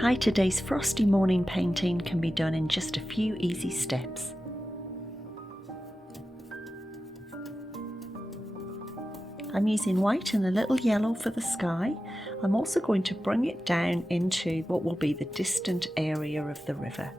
Hi, today's Frosty morning painting can be done in just a few easy steps. I'm using white and a little yellow for the sky. I'm also going to bring it down into what will be the distant area of the river.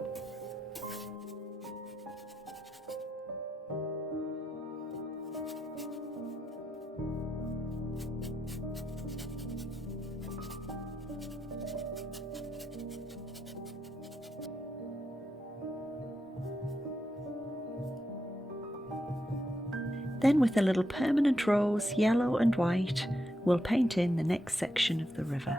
Then with a little permanent rose, yellow and white, we'll paint in the next section of the river.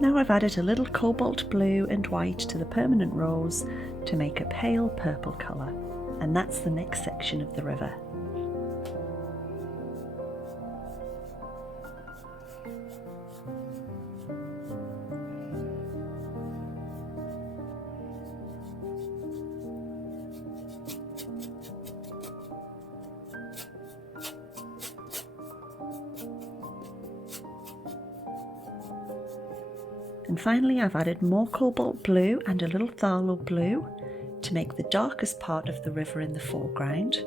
Now I've added a little cobalt blue and white to the permanent rose to make a pale purple colour, and that's the next section of the river. And finally I've added more cobalt blue and a little phthalo blue to make the darkest part of the river in the foreground.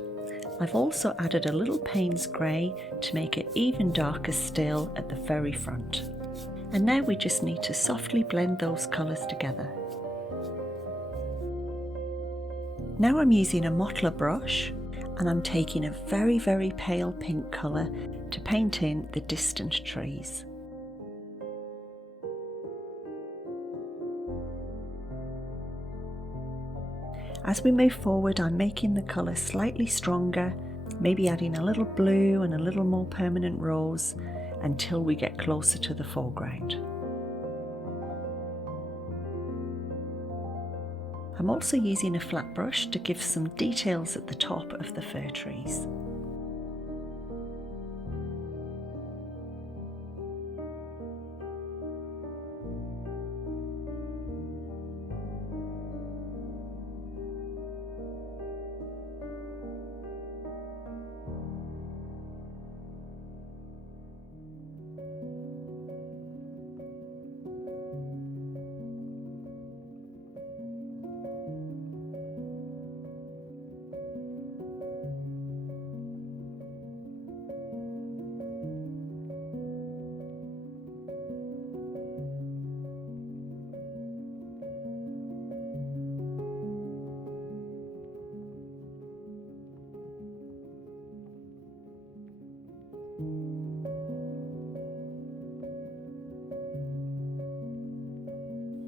I've also added a little Payne's grey to make it even darker still at the very front. And now we just need to softly blend those colours together. Now I'm using a mottler brush and I'm taking a very, very pale pink colour to paint in the distant trees. As we move forward, I'm making the colour slightly stronger, maybe adding a little blue and a little more permanent rose until we get closer to the foreground. I'm also using a flat brush to give some details at the top of the fir trees.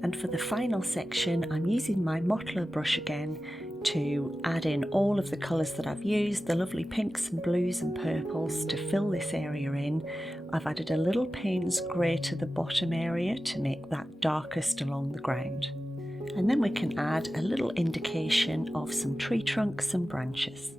And for the final section, I'm using my mottler brush again to add in all of the colours that I've used, the lovely pinks and blues and purples to fill this area in. I've added a little Payne's grey to the bottom area to make that darkest along the ground. And then we can add a little indication of some tree trunks and branches.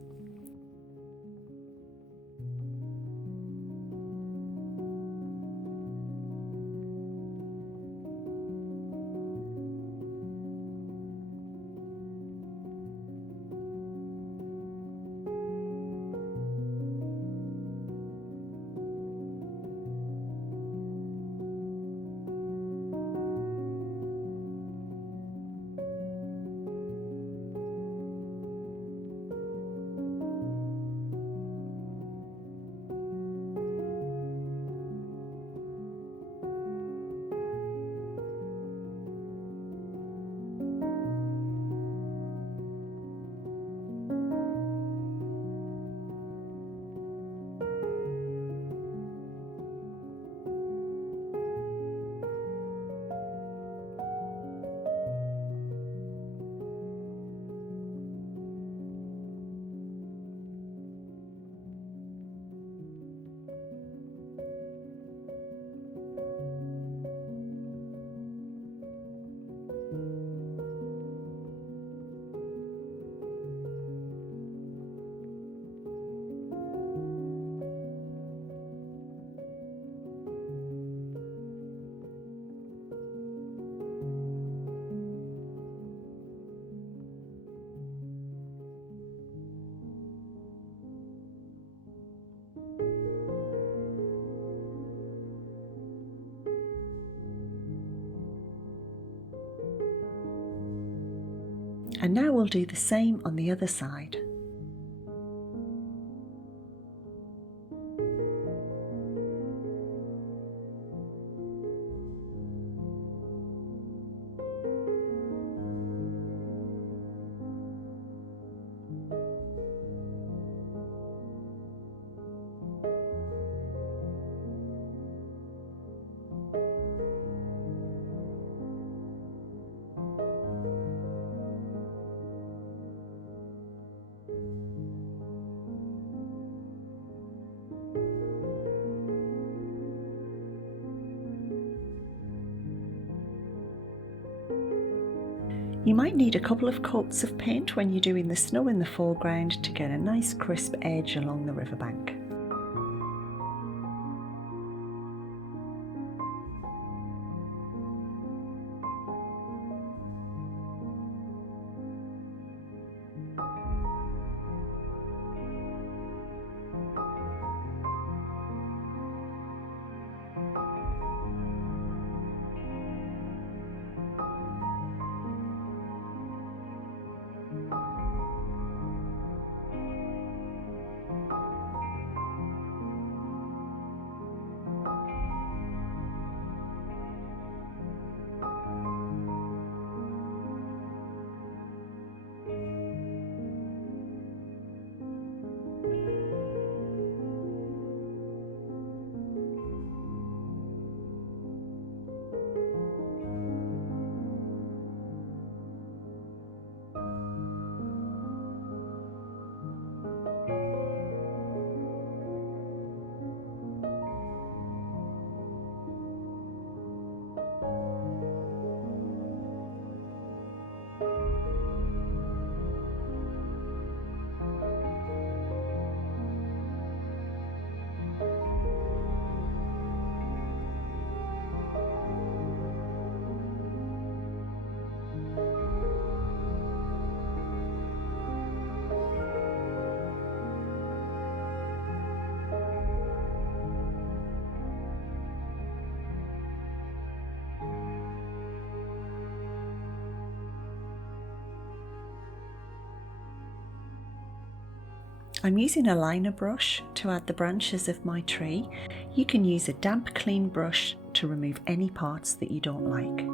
And now we'll do the same on the other side. You might need a couple of coats of paint when you're doing the snow in the foreground to get a nice crisp edge along the riverbank. I'm using a liner brush to add the branches of my tree. You can use a damp clean brush to remove any parts that you don't like.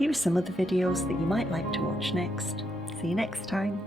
Here are some other videos that you might like to watch next. See you next time.